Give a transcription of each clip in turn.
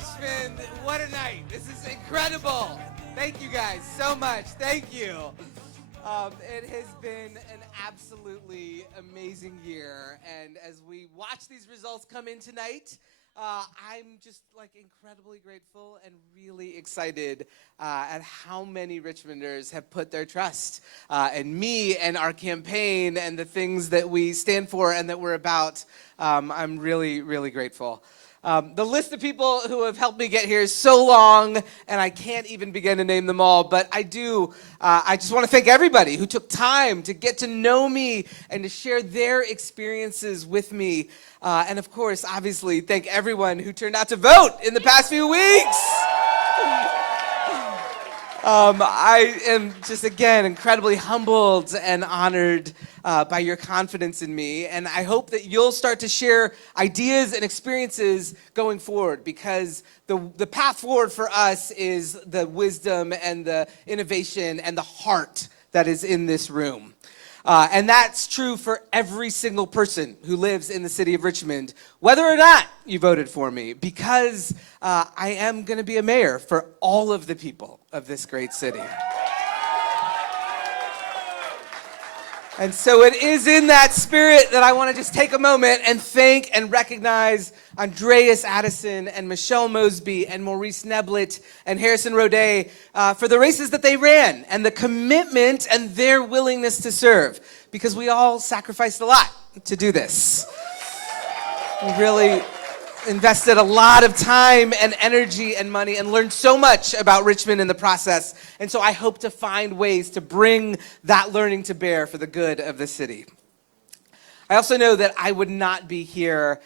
Richmond, what a night. This is incredible. Thank you guys so much. Thank you. It has been an absolutely amazing year. And as we watch these results come in tonight, I'm just incredibly grateful and really excited at how many Richmonders have put their trust in me and our campaign and the things that we stand for and that we're about. I'm really, really grateful. The list of people who have helped me get here is so long, and I can't even begin to name them all, but I just want to thank everybody who took time to get to know me and to share their experiences with me. And of course, obviously, thank everyone who turned out to vote in the past few weeks. I am just, again, incredibly humbled and honored by your confidence in me, and I hope that you'll start to share ideas and experiences going forward, because the path forward for us is the wisdom and the innovation and the heart that is in this room. And that's true for every single person who lives in the city of Richmond, whether or not you voted for me, because I am going to be a mayor for all of the people of this great city. And so it is in that spirit that I want to just take a moment and thank and recognize Andreas Addison and Michelle Mosby and Maurice Neblett and Harrison Rodet for the races that they ran and the commitment and their willingness to serve, because we all sacrificed a lot to do this. We really invested a lot of time and energy and money and learned so much about Richmond in the process. And so I hope to find ways to bring that learning to bear for the good of the city. I also know that I would not be here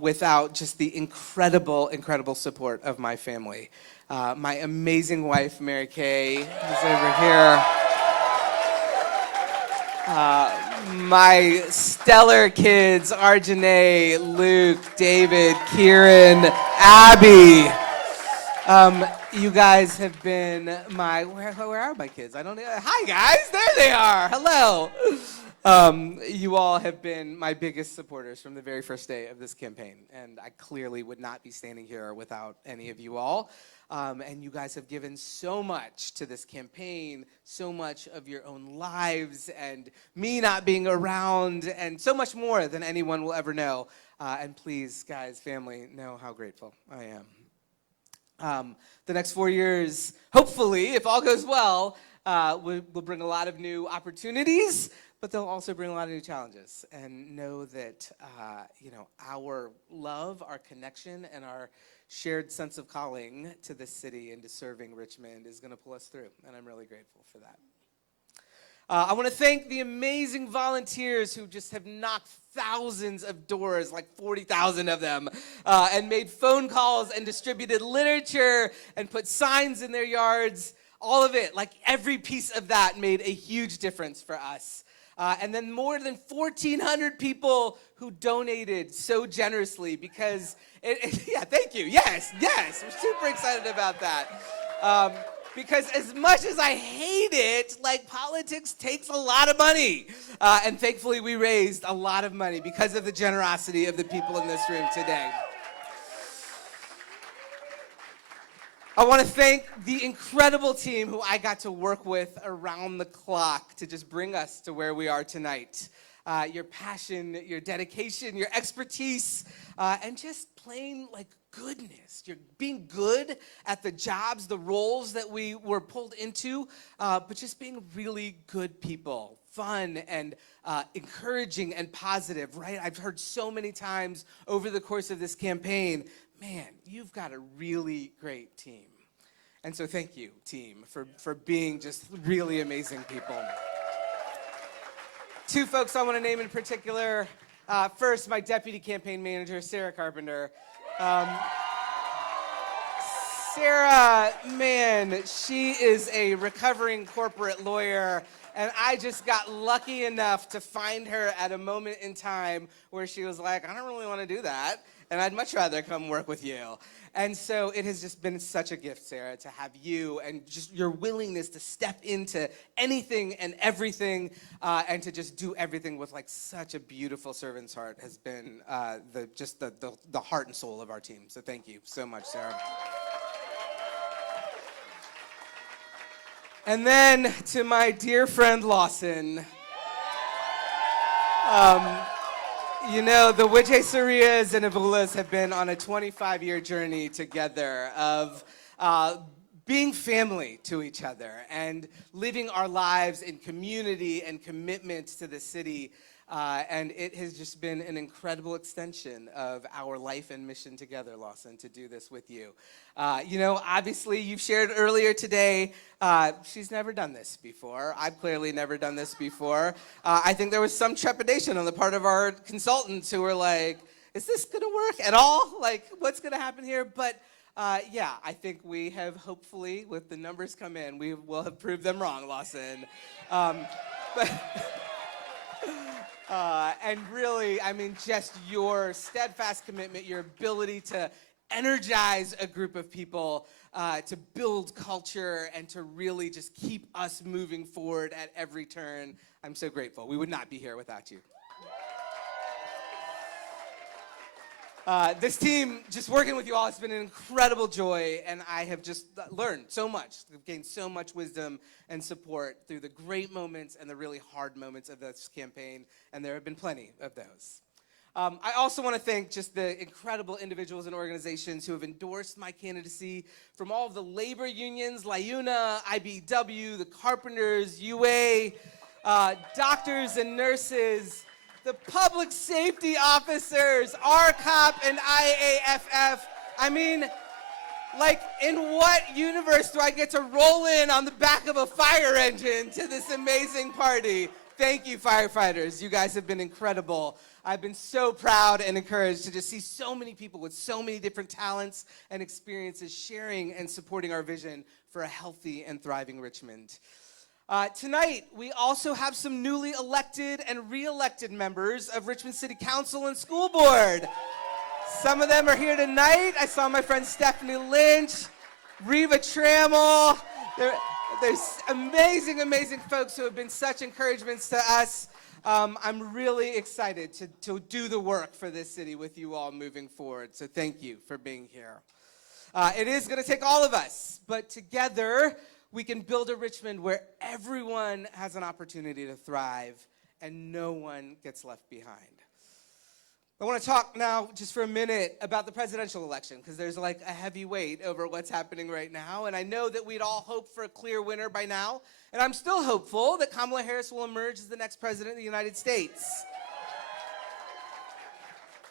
without just the incredible, incredible support of my family. My amazing wife, Mary Kay, is over here. My stellar kids, Arjane, Luke, David, Kieran, Abby. You guys have been my, where are my kids? I don't know. Hi guys, there they are. Hello. You all have been my biggest supporters from the very first day of this campaign, and I clearly would not be standing here without any of you all. And you guys have given so much to this campaign, so much of your own lives, and me not being around, and so much more than anyone will ever know. And please, guys, family, know how grateful I am. The next 4 years, hopefully, if all goes well, will bring a lot of new opportunities, but they'll also bring a lot of new challenges. And know that, our love, our connection, and our shared sense of calling to this city and to serving Richmond is going to pull us through, and I'm really grateful for that. I want to thank the amazing volunteers who just have knocked thousands of doors, like 40,000 of them, and made phone calls and distributed literature and put signs in their yards. All of it, every piece of that made a huge difference for us. And then more than 1,400 people who donated so generously, because, yeah, thank you. Yes, we're super excited about that. Because as much as I hate it, politics takes a lot of money. And thankfully we raised a lot of money because of the generosity of the people in this room today. I want to thank the incredible team who I got to work with around the clock to just bring us to where we are tonight. Your passion, your dedication, your expertise, and just plain goodness. You're being good at the jobs, the roles that we were pulled into, but just being really good people, fun and encouraging and positive, right? I've heard so many times over the course of this campaign, man, you've got a really great team. And so thank you, team, for being just really amazing people. Two folks I want to name in particular. First, my deputy campaign manager, Sarah Carpenter. Sarah, man, she is a recovering corporate lawyer, and I just got lucky enough to find her at a moment in time where she was like, I don't really want to do that. and I'd much rather come work with you. And so it has just been such a gift, Sarah, to have you and just your willingness to step into anything and everything and to just do everything with like such a beautiful servant's heart has been the heart and soul of our team. So thank you so much, Sarah. And then to my dear friend Lawson. You know, the Wije Sarias and Avulas have been on a 25-year journey together of being family to each other and living our lives in community and commitment to the city. And it has just been an incredible extension of our life and mission together, Lawson, to do this with you. You know, obviously, you've shared earlier today, she's never done this before. I've clearly never done this before. I think there was some trepidation on the part of our consultants who were like, is this going to work at all? Like, what's going to happen here? But yeah, I think we have hopefully, with the numbers come in, we will have proved them wrong, Lawson. And really, I mean, just your steadfast commitment, your ability to energize a group of people, to build culture, and to really just keep us moving forward at every turn. I'm so grateful. We would not be here without you. This team, just working with you all, has been an incredible joy, and I have just learned so much. I've gained so much wisdom and support through the great moments and the really hard moments of this campaign, and there have been plenty of those. I also want to thank just the incredible individuals and organizations who have endorsed my candidacy, from all of the labor unions, LIUNA, IBW, the carpenters, UA, doctors and nurses, the public safety officers, RCOP and IAFF. I mean, like, in what universe do I get to roll in on the back of a fire engine to this amazing party? Thank you, firefighters. You guys have been incredible. I've been so proud and encouraged to just see so many people with so many different talents and experiences sharing and supporting our vision for a healthy and thriving Richmond. Tonight, we also have some newly elected and re-elected members of Richmond City Council and School Board. Some of them are here tonight. I saw my friend Stephanie Lynch, Reva Trammell. There's amazing, amazing folks who have been such encouragements to us. I'm really excited to do the work for this city with you all moving forward. So thank you for being here. It is going to take all of us, but together we can build a Richmond where everyone has an opportunity to thrive and no one gets left behind. I want to talk now just for a minute about the presidential election, because there's like a heavy weight over what's happening right now, and I know that we'd all hope for a clear winner by now, and I'm still hopeful that Kamala Harris will emerge as the next president of the United States.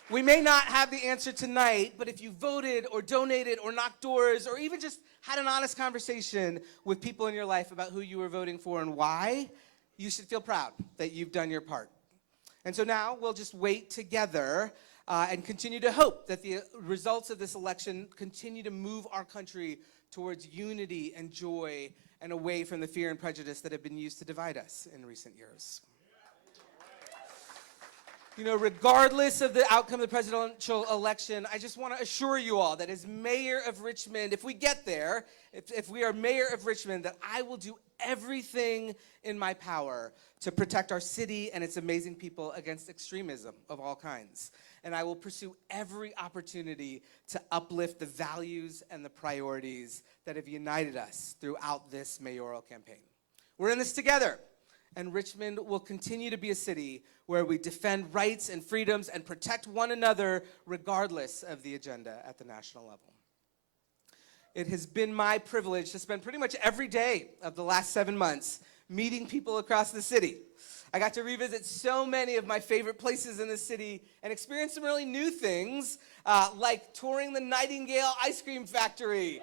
We may not have the answer tonight, but if you voted or donated or knocked doors or even just had an honest conversation with people in your life about who you were voting for and why, you should feel proud that you've done your part. And so now we'll just wait together and continue to hope that the results of this election continue to move our country towards unity and joy and away from the fear and prejudice that have been used to divide us in recent years. You know, regardless of the outcome of the presidential election, I just want to assure you all that as mayor of Richmond, if we get there, if we are mayor of Richmond, that I will do everything in my power to protect our city and its amazing people against extremism of all kinds. And I will pursue every opportunity to uplift the values and the priorities that have united us throughout this mayoral campaign. We're in this together, and Richmond will continue to be a city where we defend rights and freedoms and protect one another regardless of the agenda at the national level. It has been my privilege to spend pretty much every day of the last 7 months meeting people across the city. I got to revisit so many of my favorite places in the city and experience some really new things, like touring the Nightingale Ice Cream Factory,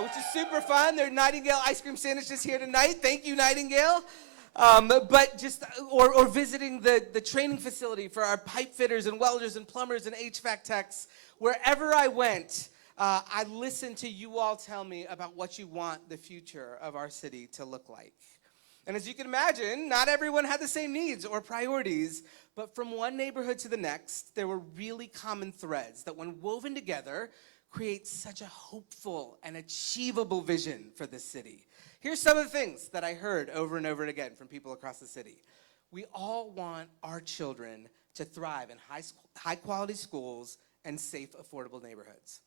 which is super fun. There are Nightingale ice cream sandwiches here tonight. Thank you, Nightingale. But just, or visiting the training facility for our pipe fitters and welders and plumbers and HVAC techs. Wherever I went, I listened to you all tell me about what you want the future of our city to look like. And as you can imagine, not everyone had the same needs or priorities, but from one neighborhood to the next, there were really common threads that, when woven together, create such a hopeful and achievable vision for this city. Here's some of the things that I heard over and over again from people across the city. We all want our children to thrive in high-quality schools and safe, affordable neighborhoods.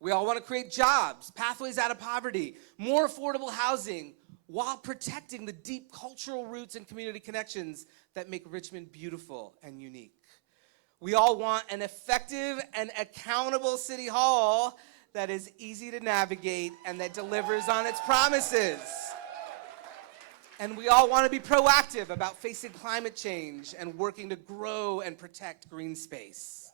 We all want to create jobs, pathways out of poverty, more affordable housing, while protecting the deep cultural roots and community connections that make Richmond beautiful and unique. We all want an effective and accountable city hall that is easy to navigate and that delivers on its promises. And we all want to be proactive about facing climate change and working to grow and protect green space.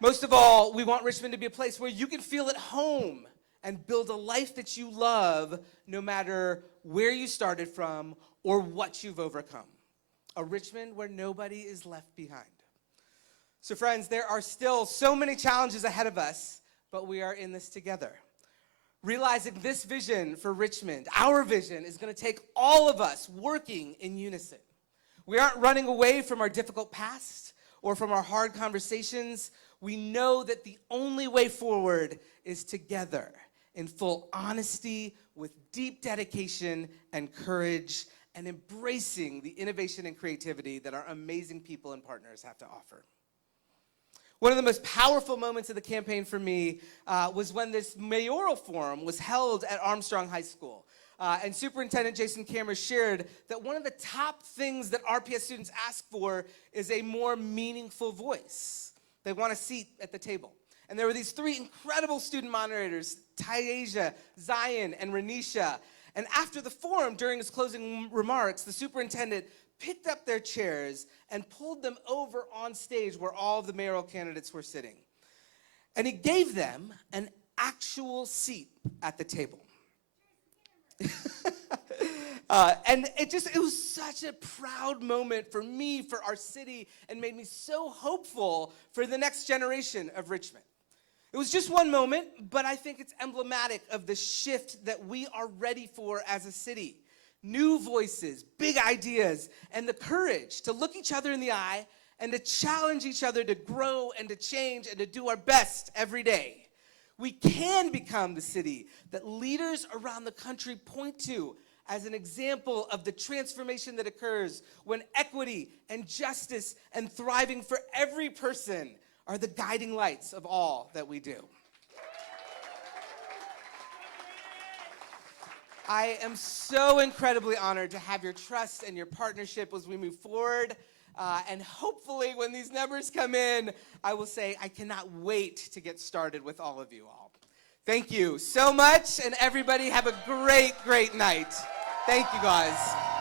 Most of all, we want Richmond to be a place where you can feel at home and build a life that you love, no matter where you started from or what you've overcome. A Richmond where nobody is left behind. So friends, there are still so many challenges ahead of us, but we are in this together. Realizing this vision for Richmond, our vision, is going to take all of us working in unison. We aren't running away from our difficult past or from our hard conversations. We know that the only way forward is together, in full honesty, with deep dedication and courage, and embracing the innovation and creativity that our amazing people and partners have to offer. One of the most powerful moments of the campaign for me was when this mayoral forum was held at Armstrong High School. And Superintendent Jason Cameron shared that one of the top things that RPS students ask for is a more meaningful voice. They want a seat at the table. And there were these three incredible student moderators, Tyasia, Zion, and Renisha. And after the forum, during his closing remarks, the superintendent picked up their chairs and pulled them over on stage where all of the mayoral candidates were sitting. And he gave them an actual seat at the table. And it was such a proud moment for me, for our city, and made me so hopeful for the next generation of Richmond. It was just one moment, but I think it's emblematic of the shift that we are ready for as a city. New voices, big ideas, and the courage to look each other in the eye and to challenge each other to grow and to change and to do our best every day. We can become the city that leaders around the country point to as an example of the transformation that occurs when equity and justice and thriving for every person are the guiding lights of all that we do. I am so incredibly honored to have your trust and your partnership as we move forward. And hopefully when these numbers come in, I will say I cannot wait to get started with all of you all. Thank you so much, and everybody have a great, great night. Thank you, guys.